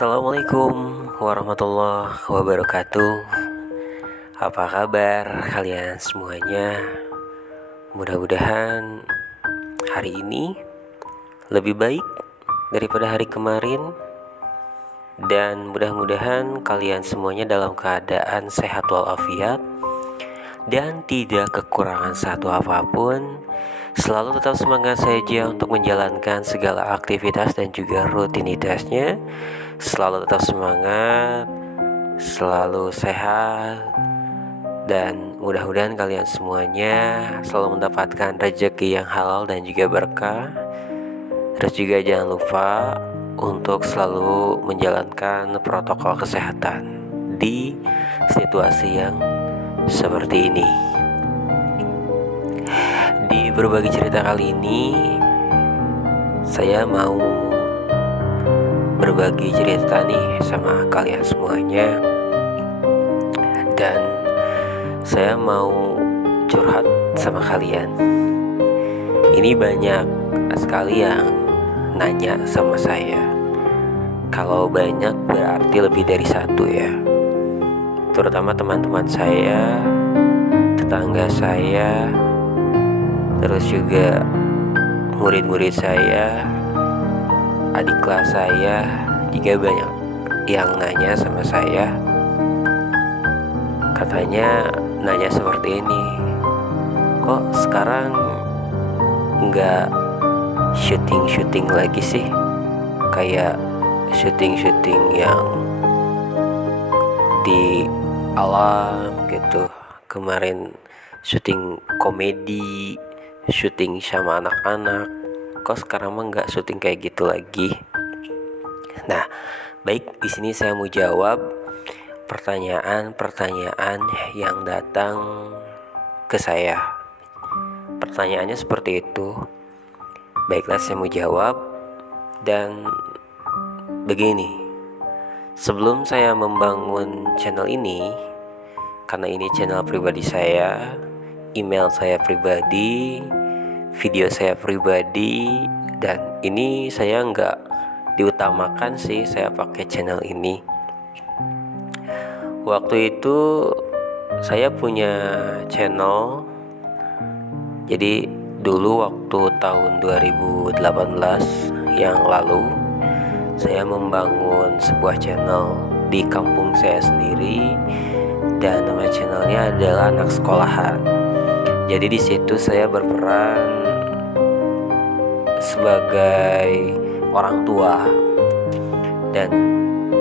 Assalamualaikum warahmatullahi wabarakatuh. Apa kabar kalian semuanya? Mudah-mudahan hari ini lebih baik daripada hari kemarin, dan mudah-mudahan kalian semuanya dalam keadaan sehat walafiat dan tidak kekurangan satu apapun. Selalu tetap semangat saja untuk menjalankan segala aktivitas dan juga rutinitasnya. Selalu tetap semangat, selalu sehat, dan mudah-mudahan kalian semuanya selalu mendapatkan rezeki yang halal dan juga berkah. Terus juga jangan lupa untuk selalu menjalankan protokol kesehatan di situasi yang seperti ini. Di berbagi cerita kali ini, saya mau berbagi cerita nih sama kalian semuanya, dan saya mau curhat sama kalian. Ini banyak sekali yang nanya sama saya. Kalau banyak berarti lebih dari satu ya. Terutama teman-teman saya, tetangga saya, terus juga murid-murid saya, adik kelas saya, juga banyak yang nanya sama saya. Katanya nanya seperti ini, kok sekarang nggak syuting lagi sih? Kayak syuting yang di alam gitu. Kemarin syuting komedi, syuting sama anak-anak, kok sekarang mah nggak syuting kayak gitu lagi. Nah, baik, di sini saya mau jawab pertanyaan-pertanyaan yang datang ke saya. Pertanyaannya seperti itu. Baiklah, saya mau jawab. Dan begini, sebelum saya membangun channel ini, karena ini channel pribadi saya, email saya pribadi, video saya pribadi, dan ini saya nggak diutamakan sih saya pakai channel ini. Waktu itu saya punya channel. Jadi dulu waktu tahun 2018 yang lalu, saya membangun sebuah channel di kampung saya sendiri, dan nama channelnya adalah Anak Sekolahan. Jadi di situ saya berperan sebagai orang tua, dan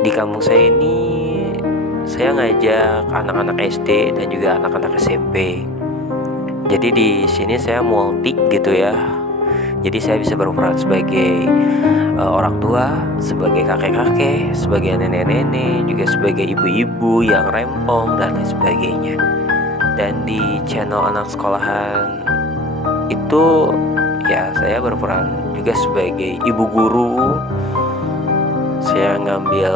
di kampung saya ini saya ngajak anak-anak SD dan juga anak-anak SMP. Jadi di sini saya multi gitu ya. Jadi saya bisa berperan sebagai orang tua, sebagai kakek-kakek, sebagai nenek-nenek, juga sebagai ibu-ibu yang rempong dan lain sebagainya. Dan di channel Anak Sekolahan itu ya saya berperan juga sebagai ibu guru. Saya ngambil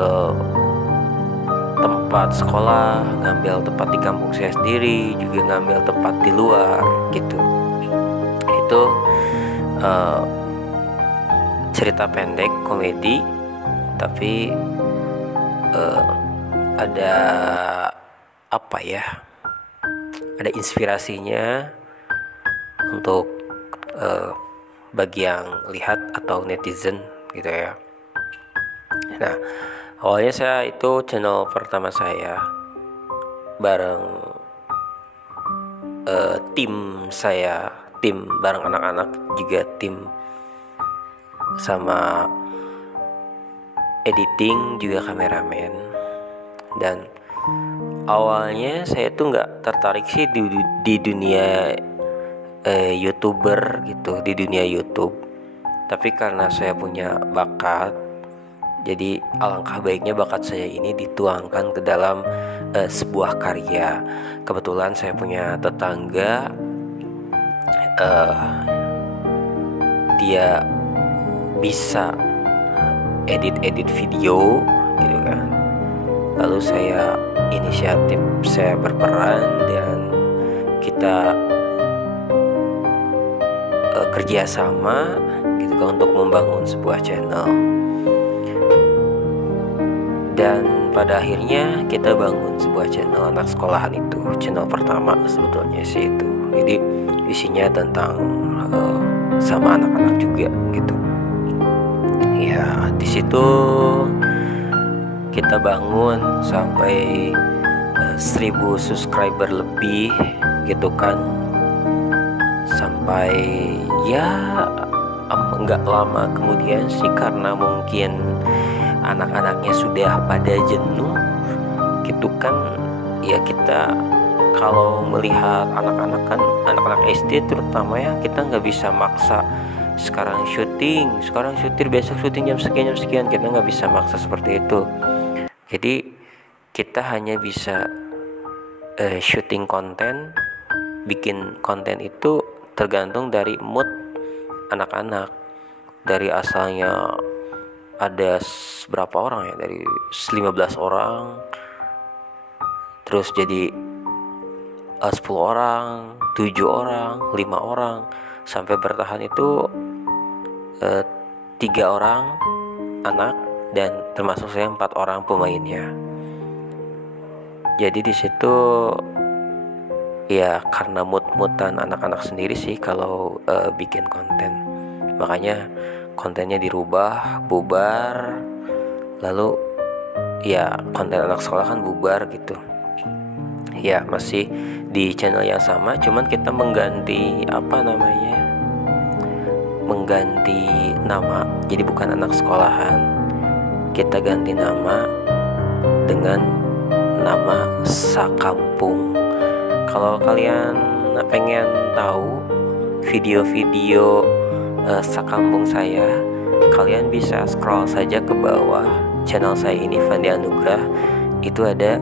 tempat sekolah, ngambil tempat di kampung saya sendiri, juga ngambil tempat di luar gitu. Itu cerita pendek komedi, tapi ada apa ya? Ada inspirasinya untuk bagi yang lihat atau netizen gitu ya. Nah, awalnya saya itu channel pertama saya bareng tim bareng anak-anak, juga tim sama editing, juga kameramen. Dan awalnya saya tuh nggak tertarik sih di dunia YouTuber gitu, di dunia YouTube. Tapi karena saya punya bakat, jadi alangkah baiknya bakat saya ini dituangkan ke dalam sebuah karya. Kebetulan saya punya tetangga, dia bisa edit video gitu kan. Lalu saya inisiatif, saya berperan, dan kita kerjasama gitu kan untuk membangun sebuah channel. Dan pada akhirnya kita bangun sebuah channel anak sekolahan, itu channel pertama sebetulnya sih itu. Jadi isinya tentang sama anak-anak juga gitu. Ya di situ kita bangun sampai 1000 subscriber lebih gitu kan. Sampai ya enggak lama kemudian sih, karena mungkin anak-anaknya sudah pada jenuh gitu kan. Ya kita kalau melihat anak-anak kan, anak-anak SD terutama ya, kita nggak bisa maksa sekarang syuting, besok syuting jam sekian, kita nggak bisa maksa seperti itu. Jadi kita hanya bisa syuting konten, bikin konten itu tergantung dari mood anak-anak. Dari asalnya ada berapa orang ya, dari 15 orang terus jadi 10 orang, 7 orang, 5 orang, sampai bertahan itu 3 orang anak, dan termasuk saya 4 orang pemainnya. Jadi di situ ya karena mood-moodan anak-anak sendiri sih kalau bikin konten. Makanya kontennya dirubah, bubar, lalu ya konten anak sekolah kan bubar gitu. Ya masih di channel yang sama, cuman kita mengganti mengganti nama. Jadi bukan anak sekolahan, kita ganti nama dengan nama Sakampung. Kalau kalian pengen tahu video-video Sakampung saya, kalian bisa scroll saja ke bawah channel saya ini, Fandi Anugrah. Itu ada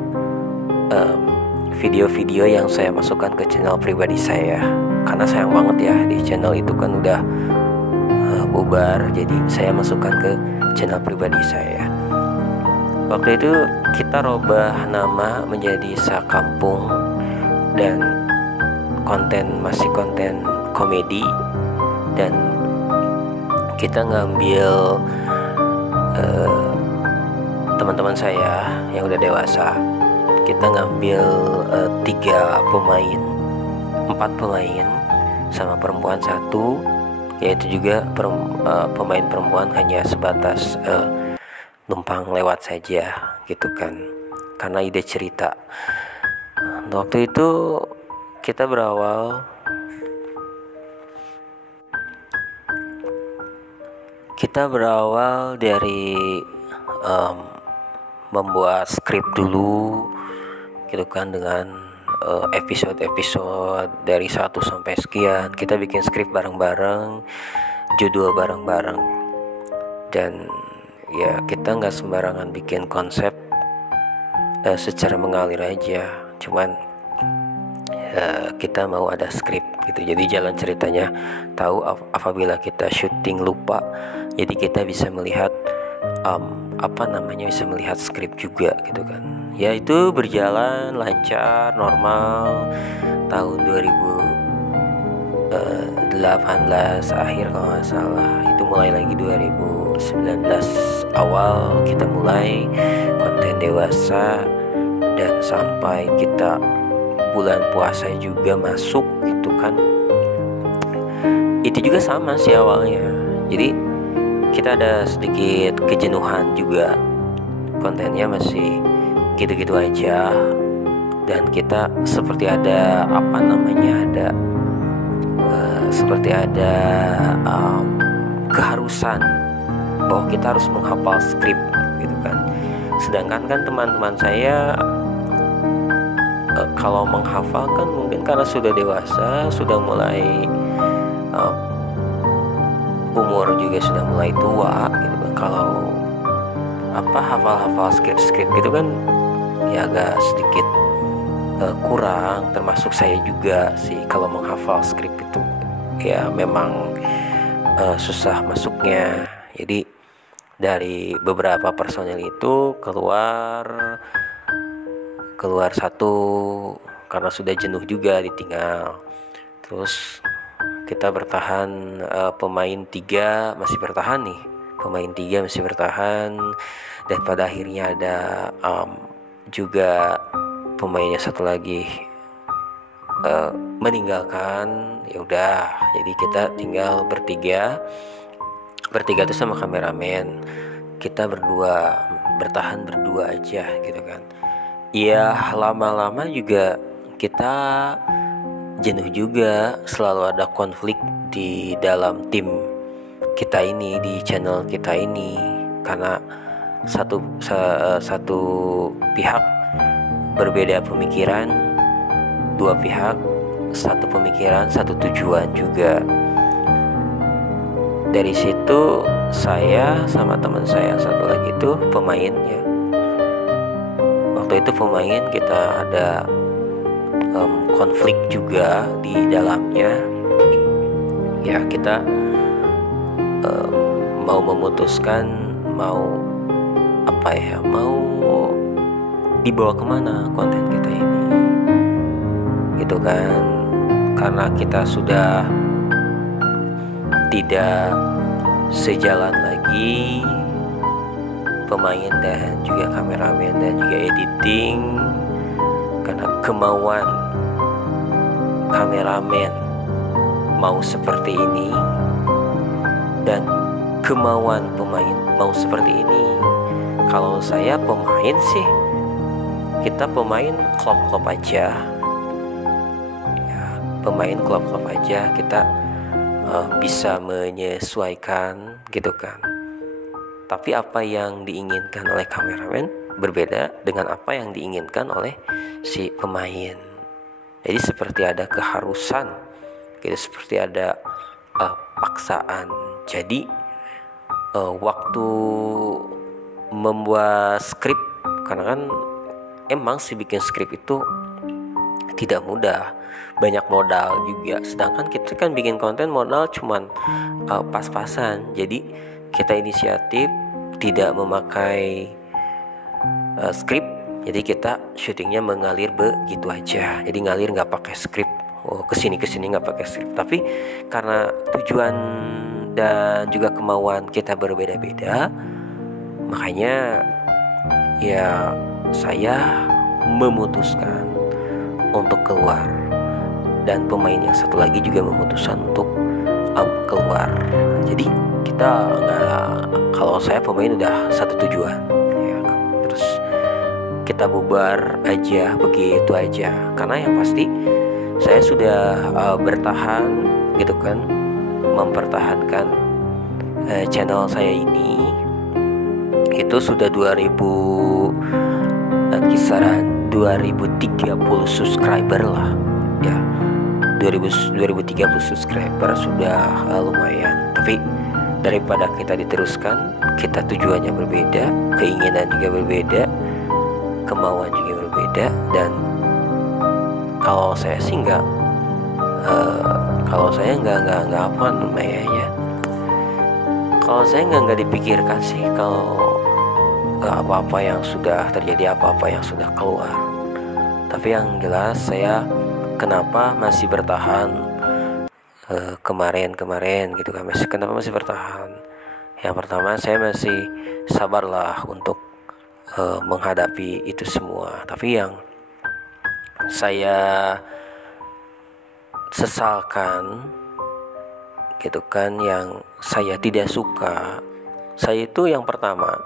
video-video yang saya masukkan ke channel pribadi saya, karena sayang banget ya di channel itu kan udah bubar, jadi saya masukkan ke channel pribadi saya. Waktu itu kita robah nama menjadi Sakampung, dan masih konten komedi, dan kita ngambil teman-teman saya yang udah dewasa. Kita ngambil 4 pemain sama perempuan 1, yaitu juga pemain perempuan hanya sebatas numpang lewat saja gitu kan, karena ide cerita. Waktu itu kita berawal dari membuat skrip dulu gitu kan, dengan episode-episode dari 1 sampai sekian. Kita bikin skrip bareng-bareng, judul bareng-bareng, dan ya kita nggak sembarangan bikin konsep secara mengalir aja, cuman kita mau ada skrip gitu. Jadi jalan ceritanya tahu apabila kita syuting lupa, jadi kita bisa melihat bisa melihat skrip juga gitu kan. Ya itu berjalan lancar, normal. Tahun 2018 akhir kalau nggak salah, itu mulai lagi 2019 awal kita mulai konten dewasa, dan sampai kita bulan puasa juga masuk gitu kan. Itu juga sama sih awalnya. Jadi kita ada sedikit kejenuhan juga, kontennya masih gitu-gitu aja, dan kita seperti ada keharusan bahwa kita harus menghafal skrip gitu kan. Sedangkan kan teman-teman saya kalau menghafal kan mungkin karena sudah dewasa, sudah mulai umur juga sudah mulai tua gitu kan. Kalau hafal skrip gitu kan ya agak sedikit kurang, termasuk saya juga sih. Kalau menghafal skrip itu ya memang susah masuknya. Jadi dari beberapa personil itu keluar satu karena sudah jenuh juga ditinggal. Terus kita bertahan, pemain 3 masih bertahan nih, pemain 3 masih bertahan, dan pada akhirnya ada juga pemainnya satu lagi meninggalkan. Ya udah, jadi kita tinggal bertiga tuh sama kameramen, kita berdua bertahan berdua aja gitu kan. Ya lama-lama juga kita jenuh juga, selalu ada konflik di dalam tim kita ini, di channel kita ini, karena satu pihak berbeda pemikiran, dua pihak satu pemikiran, satu tujuan juga. Dari situ saya sama teman saya satu lagi itu pemain ya. Waktu itu pemain, kita ada konflik juga di dalamnya. Ya kita mau memutuskan mau dibawa kemana konten kita ini, gitu kan. Karena kita sudah tidak sejalan lagi, pemain dan juga kameramen dan juga editing, karena kemauan kameramen mau seperti ini dan kemauan pemain mau seperti ini. Kalau saya pemain sih, kita pemain klop-klop aja ya, pemain klop-klop aja, kita bisa menyesuaikan gitu kan. Tapi apa yang diinginkan oleh kameramen berbeda dengan apa yang diinginkan oleh si pemain. Jadi seperti ada keharusan gitu, seperti ada paksaan. Jadi waktu membuat skrip, karena kan emang sih bikin skrip itu tidak mudah, banyak modal juga. Sedangkan kita kan bikin konten modal cuman pas-pasan. Jadi kita inisiatif tidak memakai skrip, jadi kita syutingnya mengalir begitu aja. Jadi ngalir nggak pakai skrip, kesini nggak pakai skrip. Tapi karena tujuan dan juga kemauan kita berbeda-beda, makanya ya saya memutuskan untuk keluar, dan pemain yang satu lagi juga memutuskan untuk keluar. Jadi kita kalau saya pemain udah satu tujuan ya, terus kita bubar aja begitu aja. Karena yang pasti saya sudah bertahan gitu kan, mempertahankan channel saya ini itu sudah 2000 2030 subscriber lah ya. 2030 subscriber sudah lumayan. Tapi daripada kita diteruskan, kita tujuannya berbeda, keinginan juga berbeda, kemauan juga berbeda. Dan kalau saya sih nggak apa namanya ya, kalau saya nggak dipikirkan sih kalau apa-apa yang sudah terjadi, apa-apa yang sudah keluar. Tapi yang jelas saya kenapa masih bertahan kemarin gitu kan, kenapa masih bertahan. Yang pertama, saya masih sabarlah untuk menghadapi itu semua. Tapi yang saya sesalkan gitu kan, yang saya tidak suka, saya itu yang pertama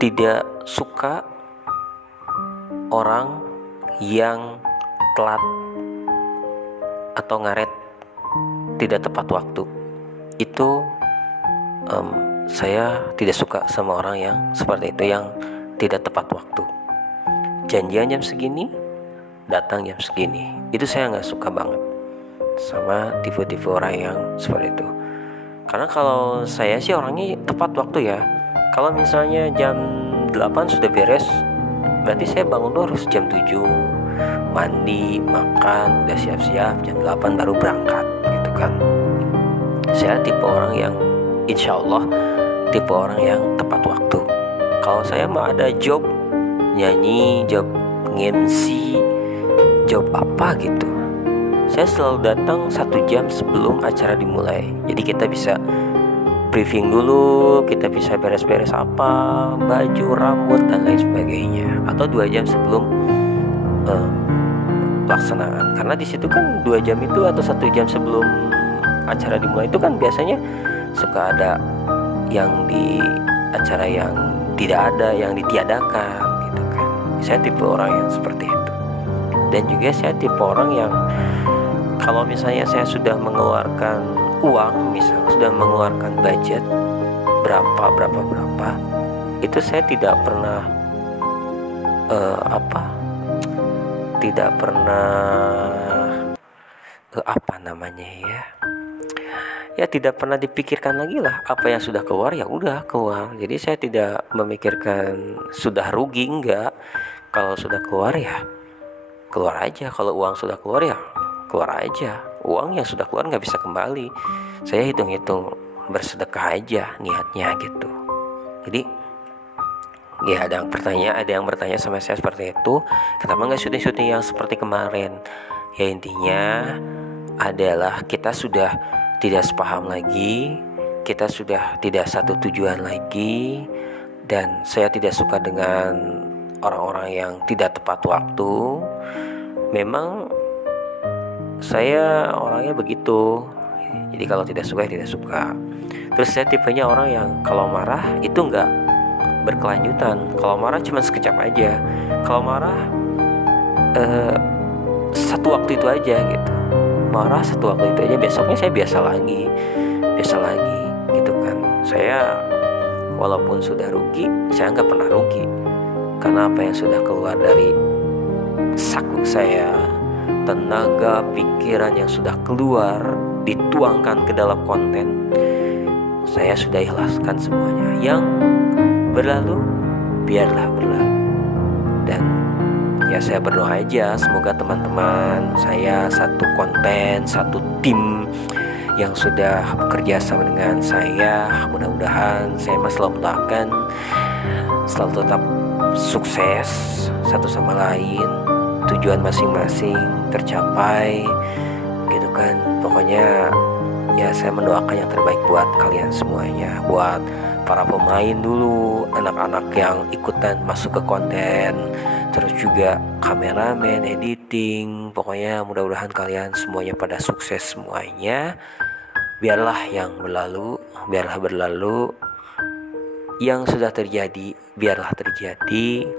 tidak suka orang yang telat atau ngaret, tidak tepat waktu. Itu saya tidak suka sama orang yang seperti itu, yang tidak tepat waktu. Janjian jam segini, datang jam segini. Itu saya nggak suka banget sama tipe-tipe orang yang seperti itu. Karena kalau saya sih orangnya tepat waktu ya. Kalau misalnya jam 8 sudah beres, berarti saya bangun tuh harus jam 7, mandi, makan, udah siap-siap, jam 8 baru berangkat gitu kan. Saya tipe orang yang insya Allah tipe orang yang tepat waktu. Kalau saya mah ada job nyanyi, job nge-MC, job apa gitu, saya selalu datang 1 jam sebelum acara dimulai. Jadi kita bisa briefing dulu, kita bisa beres-beres apa, baju, rambut dan lain sebagainya, atau 2 jam sebelum pelaksanaan. Karena di situ kan 2 jam itu atau 1 jam sebelum acara dimulai itu kan biasanya suka ada yang di acara yang tidak ada, yang ditiadakan gitu kan. Saya tipe orang yang seperti itu. Dan juga saya tipe orang yang kalau misalnya saya sudah mengeluarkan uang, misal sudah mengeluarkan budget berapa, itu saya tidak pernah tidak pernah dipikirkan lagi lah. Apa yang sudah keluar ya udah keluar. Jadi saya tidak memikirkan sudah rugi, enggak. Kalau sudah keluar ya keluar aja. Kalau uang sudah keluar ya keluar aja. Uang yang sudah keluar nggak bisa kembali. Saya hitung-hitung bersedekah aja niatnya gitu. Jadi ya ada yang bertanya sama saya seperti itu, kenapa nggak syuting-syuting yang seperti kemarin? Ya intinya adalah kita sudah tidak sepaham lagi, kita sudah tidak satu tujuan lagi, dan saya tidak suka dengan orang-orang yang tidak tepat waktu. Memang saya orangnya begitu, jadi kalau tidak suka ya tidak suka. Terus saya tipenya orang yang kalau marah itu nggak berkelanjutan. Kalau marah cuma sekejap aja. Kalau marah satu waktu itu aja gitu. Marah satu waktu itu aja, besoknya saya biasa lagi gitu kan. Saya walaupun sudah rugi, saya nggak pernah rugi, karena apa yang sudah keluar dari saku saya, tenaga pikiran yang sudah keluar dituangkan ke dalam konten, saya sudah ikhlaskan semuanya. Yang berlalu biarlah berlalu. Dan ya saya berdoa aja semoga teman-teman saya satu konten, satu tim yang sudah bekerja sama dengan saya, mudah-mudahan saya selalu mendoakan selalu tetap sukses satu sama lain, tujuan masing-masing tercapai gitu kan. Pokoknya ya saya mendoakan yang terbaik buat kalian semuanya, buat para pemain dulu, anak-anak yang ikutan masuk ke konten, terus juga kameramen, editing. Pokoknya mudah-mudahan kalian semuanya pada sukses semuanya. Biarlah yang berlalu, biarlah berlalu. Yang sudah terjadi, biarlah terjadi.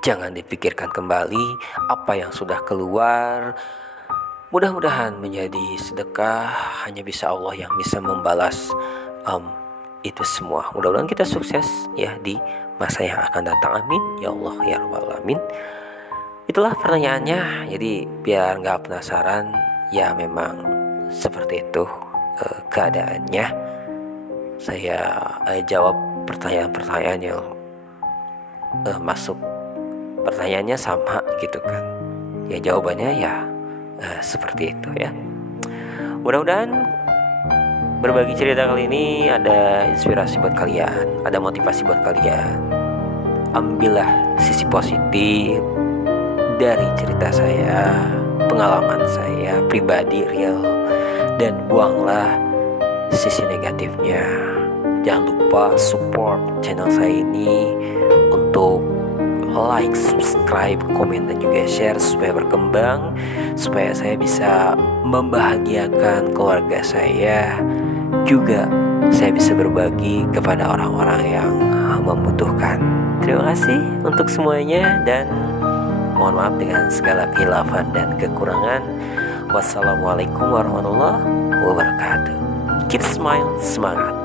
Jangan dipikirkan kembali apa yang sudah keluar. Mudah-mudahan menjadi sedekah, hanya bisa Allah yang bisa membalas itu semua. Mudah-mudahan kita sukses ya di masa yang akan datang, amin ya Allah ya rabbal alamin. Itulah pertanyaannya, jadi biar gak penasaran, ya memang seperti itu keadaannya. Saya jawab pertanyaan-pertanyaan yang masuk, pertanyaannya sama gitu kan, ya jawabannya ya seperti itu ya. Mudah-mudahan berbagi cerita kali ini ada inspirasi buat kalian, ada motivasi buat kalian. Ambillah sisi positif dari cerita saya, pengalaman saya pribadi real, dan buanglah sisi negatifnya. Jangan lupa support channel saya ini untuk like, subscribe, komen, dan juga share supaya berkembang, supaya saya bisa membahagiakan keluarga saya, juga saya bisa berbagi kepada orang-orang yang membutuhkan. Terima kasih untuk semuanya, dan mohon maaf dengan segala khilafan dan kekurangan. Wassalamualaikum warahmatullahi wabarakatuh. Keep smile, semangat.